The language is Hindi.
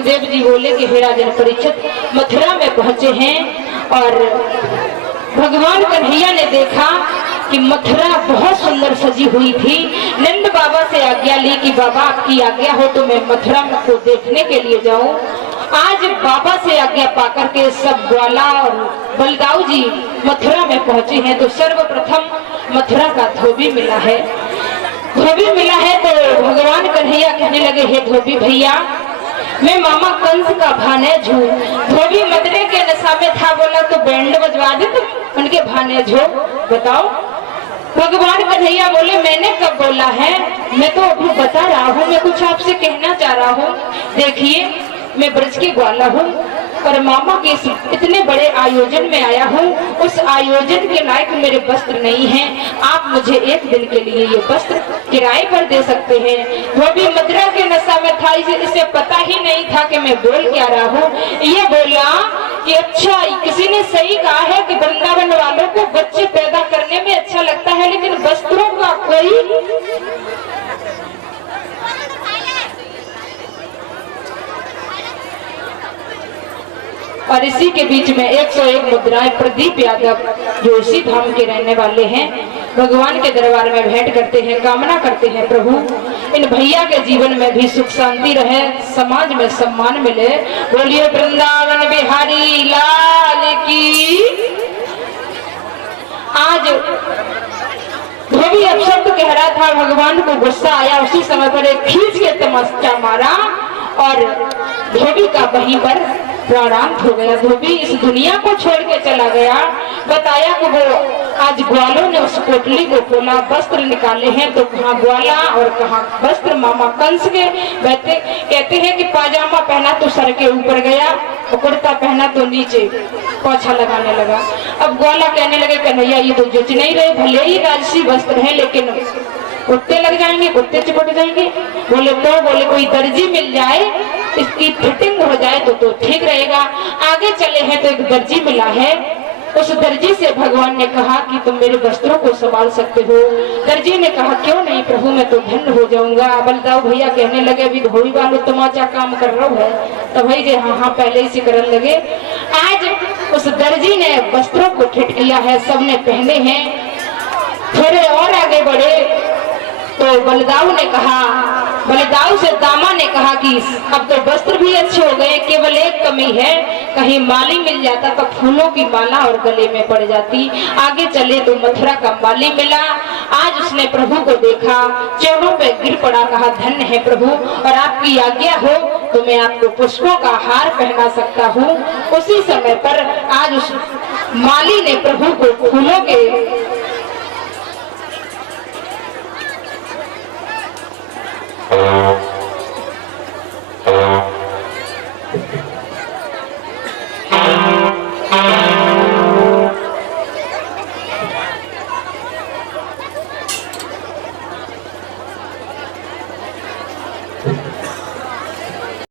सुखदेव जी बोले कि हे राजन परीक्षित, मथुरा में पहुंचे हैं और भगवान कन्हैया ने देखा कि मथुरा बहुत सुंदर सजी हुई थी। नंद बाबा से आज्ञा ली कि बाबा आपकी आज्ञा हो तो मैं मथुरा को देखने के लिए जाऊं। आज बाबा से आज्ञा पाकर के सब ग्वाला और बलदाऊ जी मथुरा में पहुंचे हैं। तो सर्वप्रथम मथुरा का धोबी मिला है। धोबी मिला है तो भगवान कन्हैया कहने लगे, हे धोबी भैया, मैं मामा कंस का भानेज हूँ। धोबी मदरे के नशा में था, बोला तो बैंड बजवा दे तुम उनके भानेज हो, बताओ। भगवान कन्हैया बोले, मैंने कब बोला है, मैं तो अभी बता रहा हूँ, मैं कुछ आपसे कहना चाह रहा हूँ। देखिए, मैं ब्रज की ग्वाला हूँ और मामा के इतने बड़े आयोजन में आया हूँ। उस आयोजन के लायक मेरे वस्त्र नहीं हैं। आप मुझे एक दिन के लिए ये वस्त्र किराए पर दे सकते हैं। वो भी मदरा के नशा में था, इसे पता ही नहीं था कि मैं बोल क्या रहा हूँ। ये बोला कि अच्छा, किसी ने सही कहा है कि वृंदावन वालों को बच्चे पैदा करने में अच्छा लगता है, लेकिन वस्त्रों का कोई और इसी के बीच में 101 मुद्राएं प्रदीप यादव जो इसी धाम के रहने वाले हैं, भगवान के दरबार में भेंट करते हैं, कामना करते हैं प्रभु इन भैया के जीवन में भी सुख शांति रहे, समाज में सम्मान मिले। बोलिए वृंदावन बिहारी लाल की। आज धोबी अब शब्द कह रहा था, भगवान को गुस्सा आया, उसी समय पर एक खींच के तमस्या मारा और धोबी का वहीं पर प्राणांत हो गया। धोबी इस दुनिया को छोड़ के चला गया। बताया कि वो आज ग्वालों ने उस पोटली को खोला, वस्त्र निकाले हैं, तो कहाँ ग्वाला और कहाँ वस्त्र मामा कंस के। बैठे कहते हैं कि पाजामा पहना तो सर के ऊपर गया, कुर्ता पहना तो नीचे पोछा लगाने लगा। अब ग्वाला कहने लगे, कन्हैया ये तो जच नहीं रहे, भले ही राजसी वस्त्र है लेकिन कुत्ते लग जाएंगे, कुत्ते चिपट जाएंगे। बोले तो बोले कोई दर्जी मिल जाए, इसकी फिटिंग हो जाए तो ठीक रहेगा। आगे चले हैं तो एक दर्जी मिला है। उस दर्जी से भगवान ने कहा कि तुम मेरे वस्त्रों को संभाल सकते हो। दर्जी ने कहा, क्यों नहीं प्रभु, मैं तो धन्य हो जाऊंगा। बलदाऊ भैया कहने लगे, अभी धोबी वालों तमाचा काम कर रहा है, तो भाई जे हाँ पहले ही से करने लगे। आज उस दर्जी ने वस्त्रों को ठिठ किया है, सबने पहने हैं। थोड़े और आगे बढ़े तो बलदाऊ ने कहा, बलदाऊ से दामा ने कहा कि अब तो वस्त्र भी अच्छे हो गए, केवल एक कमी है, कहीं माली मिल जाता तो फूलों की माला और गले में पड़ जाती। आगे चले तो मथुरा का माली मिला। आज उसने प्रभु को देखा, चरणों पे गिर पड़ा, कहा धन्य है प्रभु, और आपकी आज्ञा हो तो मैं आपको पुष्पों का हार पहना सकता हूँ। उसी समय पर आज उस माली ने प्रभु को फूलों के